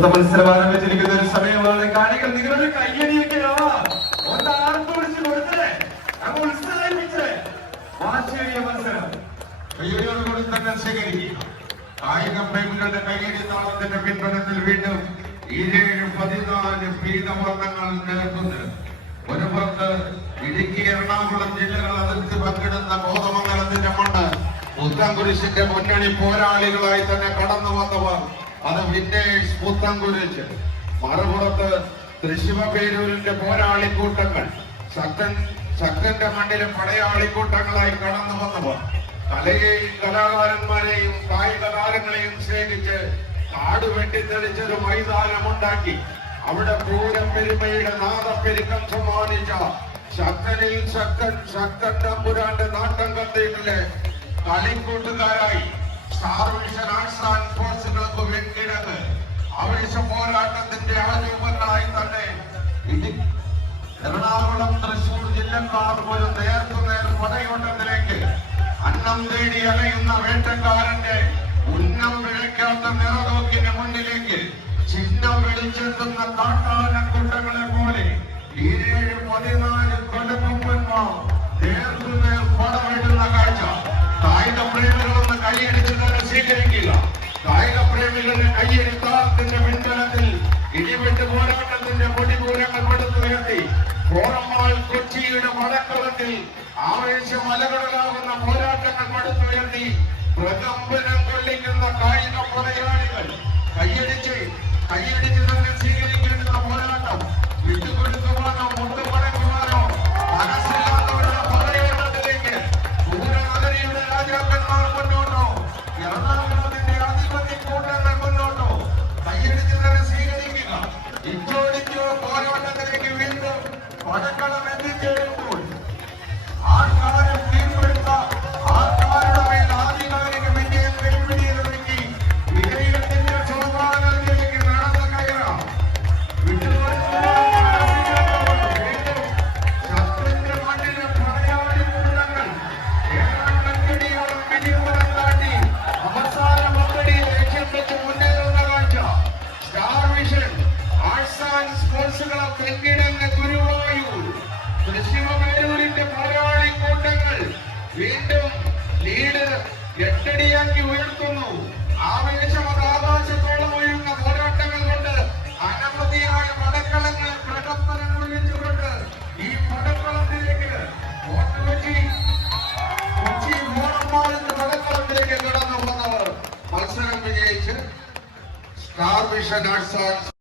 അടുത്ത മത്സരം ആരംഭിച്ചിരിക്കുന്ന ഒരു സമയമാണ്. കാണികൾ നിങ്ങളുടെ കയ്യടിയൊക്കെ ഒന്ന് ആർപ്പ് വിളിച്ച് കൊടുത്തേ, അങ്ങ് ഉത്സാഹിപ്പിച്ചേ. വാശിയേറിയ മത്സരം കയ്യടിയോടുകൂടി തന്നെ സ്വീകരിക്കുക. കായിക പ്രേമികളുടെ കയ്യടി താളത്തിന്റെ പിൻബലത്തിൽ വീണ്ടും 14 പീഠവർണ്ണങ്ങൾ നിൽക്കുന്നത്. ഒരു പുറത്ത് ഇടുക്കി എറണാകുളം ജില്ലകൾ അതിർത്തി പങ്കിടുന്ന കോതമംഗലത്തിന്റെ മണ്ണ് പുത്തൻകുരിശിന്റെ മുന്നണി പോരാളികളായി തന്നെ കടന്നു വന്നവർ അത് വിന്നേഴ്സ് പുത്തൻകുരിശ്. മറുപുറത്ത് തൃശ്ശിവപേരൂരിന്റെ പോരാളിക്കൂട്ടങ്ങൾ ശക്തന്റെ മണ്ണിലെ പടയാളിക്കൂട്ടങ്ങളായി കടന്നു വന്നവർ കലയെയും കലാകാരന്മാരെയും കായിക താരങ്ങളെയും സ്നേഹിച്ച് കാട് വെട്ടിത്തെളിച്ചൊരു മൈതാനമുണ്ടാക്കി അവിടെ പൂരം പെരുമയുടെ നാദപ്പെരുക്കം സമ്മാനിച്ച ശക്തനിൽ ശക്തൻ തമ്പുരാന്റെ നാട്ടം കത്തീട്ടിലെ കളിക്കൂട്ടുകാരായി star vision arts and sports club Venkitangu ആവേശ പോരാട്ടത്തിന്റെ ആരൂപങ്ങളായി തന്നെ എറണാകുളം തൃശൂർ ജില്ലക്കാർ ഒരു നേർക്കുനേർ പടയോട്ടത്തിലേക്ക് അന്നം തേടി അലയുന്ന വേട്ടക്കാരന്റെ ഉന്നം വിളയ്ക്കാത്ത നിറതോക്കിന് മുന്നിലേക്ക് ചിഹ്നം വിളിച്ചെത്തുന്ന കാട്ടാനക്കൂട്ടങ്ങളെ പോലെ 14 കൊലക്കൊമ്പന്മാർ നേർക്കുനേർ പടവെട്ടുന്ന കാഴ്ച കായിക പ്രേമികളൊന്ന് കൈയടിച്ച് തന്നെ സ്വീകരിക്കുക. കായിക പ്രേമികളുടെ കൈയടിത്താളത്തിന്റെ പിൻബലത്തിൽ ഇടിവെട്ട് പോരാട്ടത്തിന്റെ പൊടിപൂരങ്ങൾ പടുത്തുയർത്തി കോറമ്മാൾ കൊച്ചിയുടെ വടക്കളത്തിൽ ആവേശം അലകടലാകുന്ന പോരാട്ടങ്ങൾ പടുത്തുയർത്തി പ്രകമ്പനം കൊള്ളിക്കുന്ന കായിക പടയാളികൾ കൈയടിച്ച് തന്നെ സ്വീകരിക്കേണ്ടുന്ന പോരാട്ടം വിട്ടുകൊടുക്കുവാനോ മുട്ടുപടക്കുവാനോ മനസ്സിലാത്തവരുടെ പടയോട്ടത്തിലേക്ക് പൂരനഗരിയുടെ രാജാക്കന്മാർ മുന്നോട്ടോ എറണാകുളത്തിന്റെ അധിപതി കൂട്ടങ്ങൾ മുന്നോട്ടോ കൈയടിച്ച് തന്നെ സ്വീകരിക്കുക. ഇഞ്ചോടിച്ചോ പോരാട്ടത്തിലേക്ക് വീണ്ടും പടക്കളം എത്തിച്ചേരുമ്പോൾ ആൾക്കാരും കീഴ്പ്പെടുത്ത ആൾക്കാരുടെ മേൽ ആധികാരിക വിജയം വെല്ലുവിളിയൊരുക്കി വിജയത്തിന്റെ ശോഭാനത്തിലേക്ക് നടന്നു കയറാം. ശത്രുവിന്റെ മണ്ണിലെ പടയാളി കൂട്ടങ്ങൾ ഏഴാണ്ടടിയോളം വിജയപുരം താണ്ടി അവസാന പന്തടിയിൽ ലക്ഷ്യം വെച്ച് മുന്നേറുന്ന കാഴ്ച star vision arts and sports club Venkitangu Guruvayur തൃശ്ശിവപേരൂരിന്റെ പോരാളിക്കൂട്ടങ്ങൾ വീണ്ടും ലീഡ് 8 അടിയാക്കി ഉയർത്തുന്നു. ആവേശം അത് ആകാശത്തോളം ഉയരുന്ന പോരാട്ടങ്ങൾ കൊണ്ട് അനവധിയായ പടക്കളങ്ങൾ പ്രകമ്പനം വിളിച്ചുകൊണ്ട് ഈ പടക്കളത്തിലേക്ക് കൊച്ചി കോറമ്മാളിന്റെ പടക്കളത്തിലേക്ക് കടന്നു വന്നവർ മത്സരം വിജയിച്ച് സ്റ്റാർ വിഷൻ ആർട്സ്